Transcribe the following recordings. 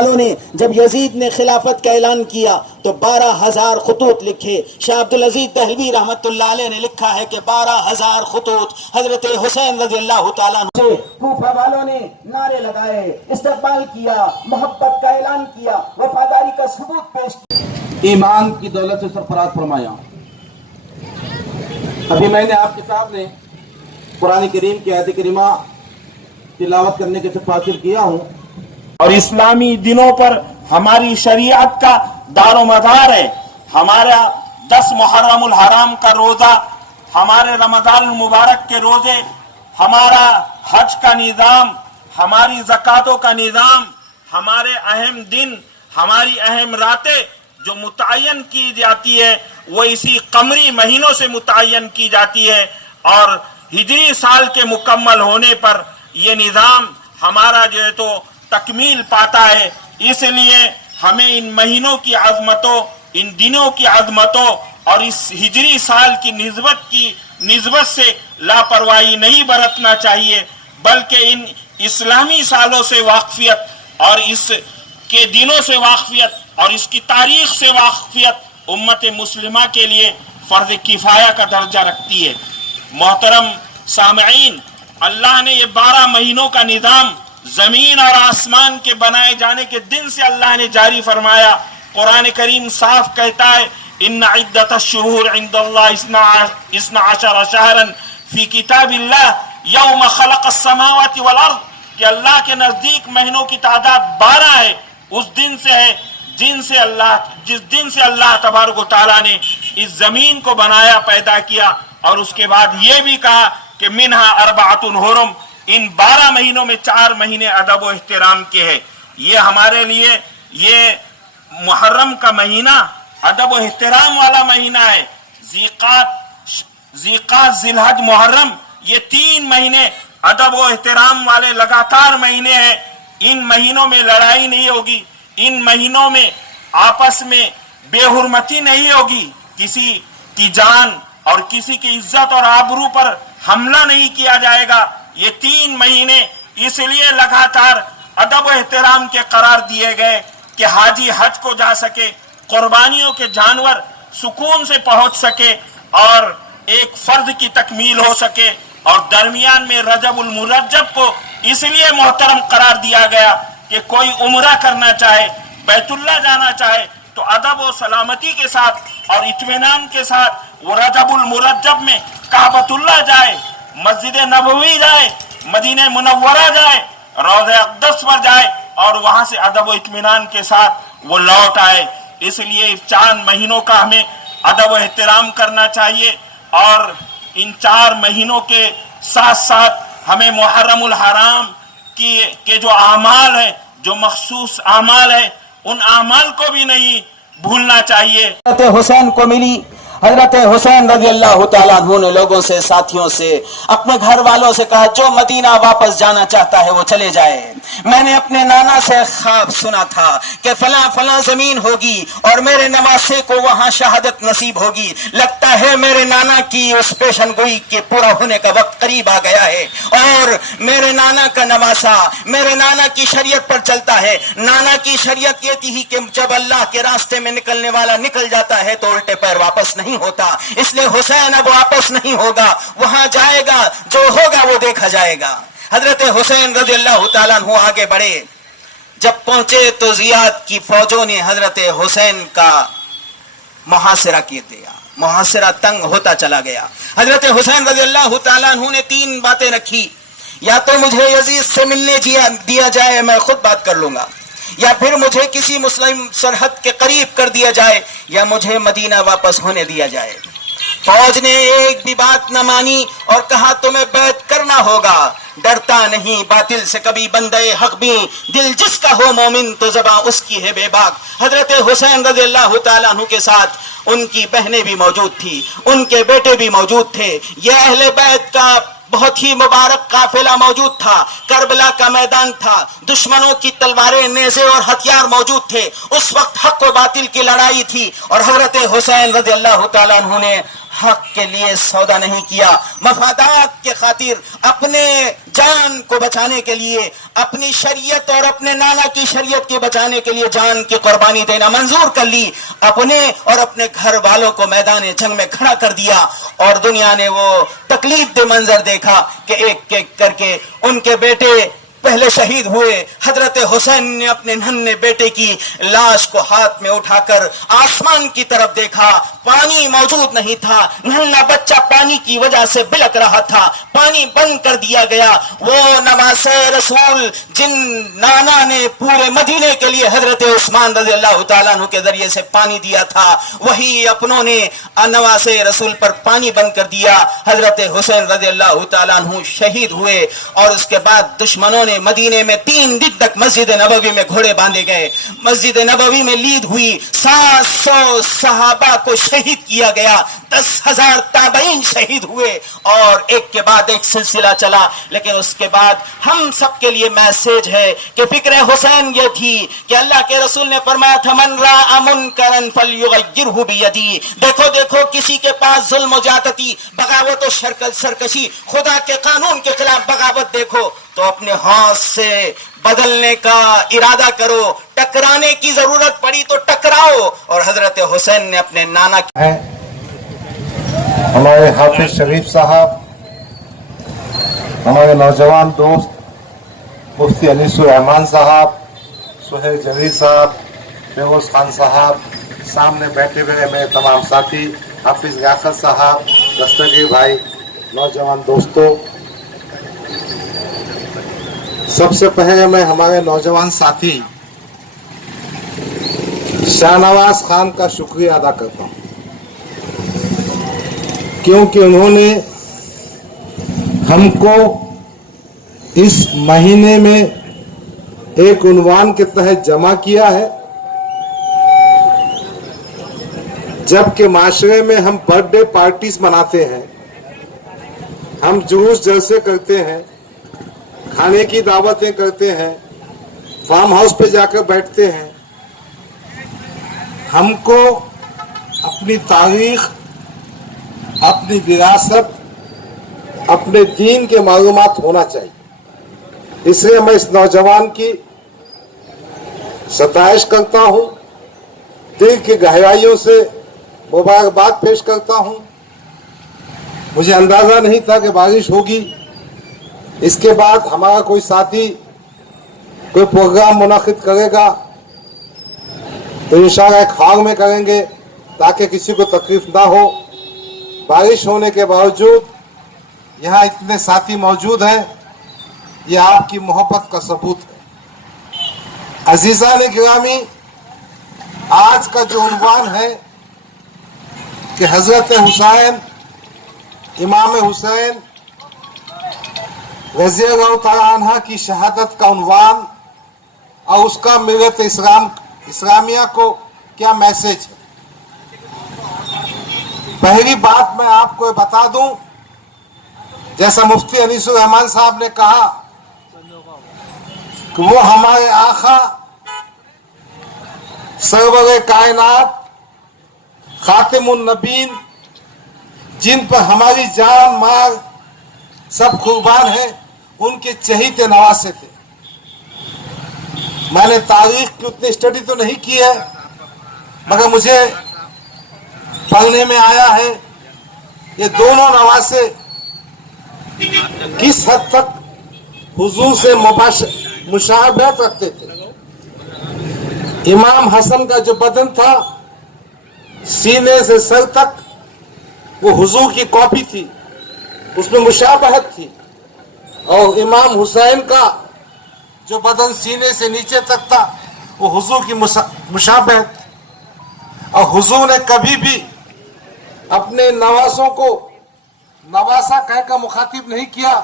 والوں نے جب یزید نے خلافت کا اعلان کیا تو 12,000 خطوط لکھے. شاہ عبدالعزیز دہلوی رحمت اللہ علیہ نے لکھا ہے کہ 12,000 خطوط حضرت حسین رضی اللہ تعالیٰ عنہ سے کوفہ والوں نے نعرے لگائے، استقبال کیا، محبت کا اعلان کیا، وفاداری کا ثبوت پیش کیا، ایمان کی دولت سے سرفراز فرمایا. ابھی میں نے آپ کے سامنے قرآن کریم کی آیت کریمہ تلاوت کرنے کے سے حاصل کیا ہوں، اور اسلامی دنوں پر ہماری شریعت کا دار و مدار ہے. ہمارا 10 محرم الحرام کا روزہ، ہمارے رمضان المبارک کے روزے، ہمارا حج کا نظام، ہماری زکاتوں کا نظام، ہمارے اہم دن، ہماری اہم راتیں جو متعین کی جاتی ہے وہ اسی قمری مہینوں سے متعین کی جاتی ہے، اور ہجری سال کے مکمل ہونے پر یہ نظام ہمارا جو ہے تو تکمیل پاتا ہے. اس لیے ہمیں ان مہینوں کی عظمتوں، ان دنوں کی عظمتوں اور اس ہجری سال کی نسبت سے لاپرواہی نہیں برتنا چاہیے، بلکہ ان اسلامی سالوں سے واقفیت اور اس کے دنوں سے واقفیت اور اس کی تاریخ سے واقفیت امت مسلمہ کے لیے فرض کفایہ کا درجہ رکھتی ہے. محترم سامعین، اللہ نے یہ 12 مہینوں کا نظام زمین اور آسمان کے بنائے جانے کے دن سے اللہ نے جاری فرمایا. قرآن کریم صاف کہتا ہے ان عدت الشہور عند اللہ 12 شہرا فی کتاب اللہ یوم خلق السماوات والارض، کہ اللہ کے نزدیک مہینوں کی تعداد 12 ہے، اس دن سے ہے جس دن سے اللہ تبارک و تعالیٰ نے اس زمین کو بنایا، پیدا کیا. اور اس کے بعد یہ بھی کہا کہ منہا اربعۃ حرم، ان 12 مہینوں میں 4 مہینے ادب و احترام کے ہیں. یہ ہمارے لیے یہ محرم کا مہینہ ادب و احترام والا مہینہ ہے. ذیقات، ذیالحج، محرم، یہ 3 مہینے ادب و احترام والے لگاتار مہینے ہیں. ان مہینوں میں لڑائی نہیں ہوگی، ان مہینوں میں آپس میں بے حرمتی نہیں ہوگی، کسی کی جان اور کسی کی عزت اور آبرو پر حملہ نہیں کیا جائے گا. یہ 3 مہینے اس لیے لگاتار ادب و احترام کے قرار دیے گئے کہ حاجی حج کو جا سکے، قربانیوں کے جانور سکون سے پہنچ سکے اور ایک فرض کی تکمیل ہو سکے. اور درمیان میں رجب المرجب کو اس لیے محترم قرار دیا گیا کہ کوئی عمرہ کرنا چاہے، بیت اللہ جانا چاہے تو ادب و سلامتی کے ساتھ اور اطمینان کے ساتھ وہ رجب المرجب میں کعبۃ اللہ جائے، مسجد نبوی جائے، مدینہ منورہ جائے، روضہ اقدس پر جائے اور وہاں سے ادب و اطمینان کے ساتھ وہ لوٹ آئے. اس لیے 4 مہینوں کا ہمیں ادب و احترام کرنا چاہیے، اور ان 4 مہینوں کے ساتھ ساتھ ہمیں محرم الحرام کے جو اعمال ہیں، جو مخصوص اعمال ہیں، ان اعمال کو بھی نہیں بھولنا چاہیے. حضرت حسین کو ملی. حضرت حسین رضی اللہ تعالیٰ عنہ نے لوگوں سے، ساتھیوں سے، اپنے گھر والوں سے کہا جو مدینہ واپس جانا چاہتا ہے وہ چلے جائے. میں نے اپنے نانا سے خواب سنا تھا کہ فلاں فلاں زمین ہوگی اور میرے نواسے کو وہاں شہادت نصیب ہوگی. لگتا ہے میرے نانا کی اس پیشن گوئی کے پورا ہونے کا وقت قریب آ گیا ہے، اور میرے نانا کا نواسا میرے نانا کی شریعت پر چلتا ہے. نانا کی شریعت یہ تھی کہ جب اللہ کے راستے میں نکلنے والا نکل جاتا ہے تو الٹے پیر واپس نہیں ہوتا. اس لیے حسین اب واپس نہیں ہوگا، وہاں جائے گا، جو ہوگا وہ دیکھا جائے گا. حضرت حسین رضی اللہ تعالیٰ عنہ آگے بڑھے. جب پہنچے تو زیاد کی فوجوں نے حضرت حسین کا محاصرہ کیے دیا. محاصرہ تنگ ہوتا چلا گیا. حضرت حسین رضی اللہ تعالیٰ عنہ نے 3 باتیں رکھی: یا تو مجھے یزید سے ملنے دیا جائے، میں خود بات کر لوں گا، یا پھر مجھے کسی مسلم سرحد کے قریب کر دیا جائے، یا مجھے مدینہ واپس ہونے دیا جائے. فوج نے ایک بھی بات نہ مانی اور کہا تمہیں بیعت کرنا ہوگا. ڈرتا نہیں باطل سے کبھی بندے حق بھی، دل جس کا ہو مومن تو زباں اس کی ہے بے باک. حضرت حسین رضی اللہ تعالیٰ عنہ کے ساتھ ان کی بہنیں بھی موجود تھی، ان کے بیٹے بھی موجود تھے. یہ اہل بیت کا بہت ہی مبارک قافلہ موجود تھا. کربلا کا میدان تھا، دشمنوں کی تلواریں، نیزے اور ہتھیار موجود تھے. اس وقت حق و باطل کی لڑائی تھی، اور حضرت حسین رضی اللہ تعالیٰ عنہ نے حق کے لیے سودا نہیں کیا. مفادات کے خاطر اپنے جان کو بچانے کے لیے اپنی شریعت اور اپنے نانا کی شریعت کے بچانے کے لیے جان کی قربانی دینا منظور کر لی. اپنے اور اپنے گھر والوں کو میدان جنگ میں کھڑا کر دیا اور دنیا نے وہ تکلیف دہ منظر دیکھا کہ ایک ایک کر کے ان کے بیٹے پہلے شہید ہوئے. حضرت حسین نے اپنے ننھے بیٹے کی لاش کو ہاتھ میں اٹھا کر آسمان کی طرف دیکھا. پانی موجود نہیں تھا. ننھا بچہ پانی کی وجہ سے بلک رہا تھا. پانی بند کر دیا گیا. وہ نواز رسول جن نانا نے پورے مدینے کے لیے حضرت عثمان رضی اللہ تعالیٰ عنہ کے ذریعے سے پانی دیا تھا, وہی اپنوں نے نواز رسول پر پانی بند کر دیا. حضرت حسین رضی اللہ تعالیٰ عنہ شہید ہوئے اور اس کے بعد دشمنوں نے مدینے میں 3 دن تک مسجد نبوی میں گھوڑے باندھے گئے. مسجد نبوی میں لید ہوئی. 700 صحابہ کو شہید کیا گیا. 10,000 تابعین شہید ہوئے اور ایک کے بعد ایک سلسلہ چلا. لیکن اس کے بعد ہم سب کے لیے میسج ہے کہ فکر حسین یہ تھی کہ اللہ کے رسول نے فرمایا تھا من راء منکرا فلیغیرہ بیدی. دیکھو دیکھو کسی کے پاس ظلم و زیادتی, بغاوت و سرکشی, خدا کے قانون کے خلاف بغاوت دیکھو تو اپنے ہاتھ سے بدلنے کا ارادہ کرو. ٹکرانے کی ضرورت پڑی تو ٹکراؤ. اور حضرت حسین نے اپنے نانا ہیں ہمارے حافظ شریف صاحب, ہمارے نوجوان دوست مفتی انیس الرحمان صاحب, سہیل جلیل صاحب, فیروز خان صاحب, سامنے بیٹھے ہوئے میرے تمام ساتھی حافظ لیاقت صاحب, دستگیر بھائی, نوجوان دوستوں, سب سے پہلے میں ہمارے نوجوان ساتھی شاہ نواز خان کا شکریہ ادا کرتا ہوں کیونکہ انہوں نے ہم کو اس مہینے میں ایک عنوان کے تحت جمع کیا ہے. جبکہ معاشرے میں ہم برتھ ڈے پارٹیز مناتے ہیں, ہم جلوس جلسے کرتے ہیں, کھانے کی دعوتیں کرتے ہیں, فارم ہاؤس پہ جا کر بیٹھتے ہیں. ہم کو اپنی تاریخ, اپنی وراثت, اپنے دین کے معلومات ہونا چاہیے. اس لیے میں اس نوجوان کی ستائش کرتا ہوں, دل کی گہرائیوں سے مبارکباد پیش کرتا ہوں. مجھے اندازہ نہیں تھا کہ بارش ہوگی. اس کے بعد ہمارا کوئی ساتھی کوئی پروگرام منعقد کرے گا تو انشاءاللہ ایک ہال میں کریں گے تاکہ کسی کو تکلیف نہ ہو. بارش ہونے کے باوجود یہاں اتنے ساتھی موجود ہیں, یہ آپ کی محبت کا ثبوت ہے. عزیزان گرامی, آج کا جو عنوان ہے کہ حضرت حسین, امام حسین رضی اللہ تعالیٰ عنہ کی شہادت کا عنوان اور اس کا ملت اسلامیہ کو کیا میسج ہے. پہلی بات میں آپ کو بتا دوں, جیسا مفتی انیس الرحمان صاحب نے کہا کہ وہ ہمارے آقا سرور کائنات خاتم النبیین, جن پر ہماری جان مال سب قربان ہیں, ان کے چہیتے نواسے تھے. میں نے تاریخ کی اتنی اسٹڈی تو نہیں کی ہے, مگر مجھے پڑھنے میں آیا ہے یہ دونوں نواسے کس حد تک حضور سے مشابہت رکھتے تھے. امام حسن کا جو بدن تھا سینے سے سر تک وہ حضور کی کاپی تھی, اس میں مشابہت تھی. اور امام حسین کا جو بدن سینے سے نیچے تک تھا وہ حضور کی مشابہت تھی. اور حضور نے کبھی بھی اپنے نواسوں کو نواسا کہہ کر مخاطب نہیں کیا,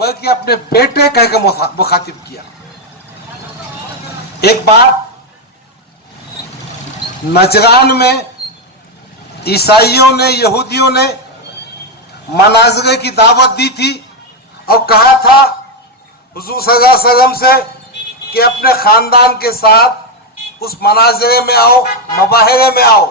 بلکہ اپنے بیٹے کہہ کر مخاطب کیا. ایک بات, نجران میں عیسائیوں نے, یہودیوں نے مناظرے کی دعوت دی تھی اور کہا تھا حضور صلی اللہ علیہ وسلم سے کہ اپنے خاندان کے ساتھ اس مناظرے میں آؤ, مباحثے میں آؤ.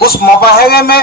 اس مباحثے میں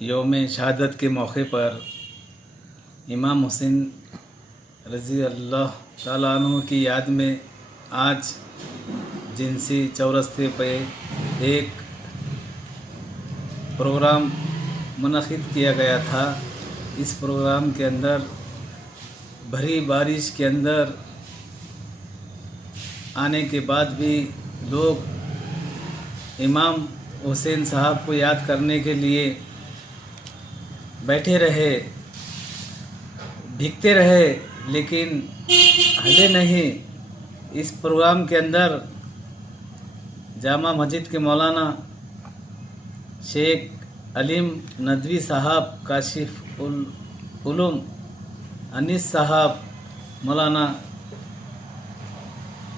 یوم شہادت کے موقع پر امام حسین رضی اللہ تعالیٰ عنہ کی یاد میں آج جنسی چورستے پہ ایک پروگرام منعقد کیا گیا تھا. اس پروگرام کے اندر بھری بارش کے اندر آنے کے بعد بھی لوگ امام حسین صاحب کو یاد کرنے کے لیے بیٹھے رہے, بھیگتے رہے, لیکن ہلے نہیں. اس پروگرام کے اندر جامع مسجد کے مولانا شیخ علیم ندوی صاحب, کاشف العلوم انیس صاحب,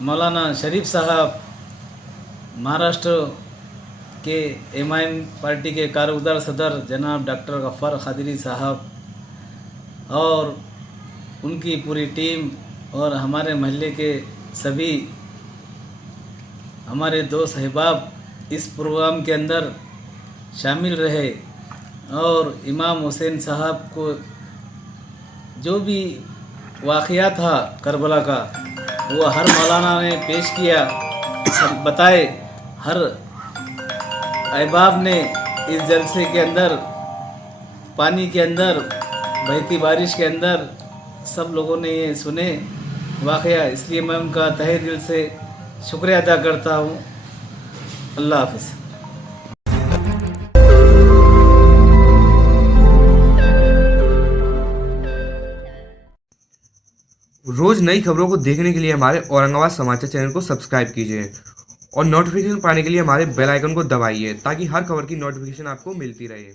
مولانا شریف صاحب, مہاراشٹر کے ایم آئی ایم پارٹی کے کارگزار صدر جناب ڈاکٹر غفار قادری صاحب اور ان کی پوری ٹیم, اور ہمارے محلے کے سبھی ہمارے دوست احباب اس پروگرام کے اندر شامل رہے. اور امام حسین صاحب کو جو بھی واقعہ تھا کربلا کا وہ ہر مولانا نے پیش کیا, بتائے. ہر احباب نے اس جلسے کے اندر, پانی کے اندر, بہتی بارش کے اندر سب لوگوں نے یہ سنے واقعہ. اس لیے میں ان کا تہہ دل سے شکریہ ادا کرتا ہوں. اللہ حافظ. روز نئی خبروں کو دیکھنے کے لیے ہمارے اورنگ آباد سماچار چینل کو سبسکرائب کیجیے اور نوٹیفیکیشن پانے کے لیے ہمارے بیل آئیکن کو دبائیے تاکہ ہر خبر کی نوٹیفیکیشن آپ کو ملتی رہے.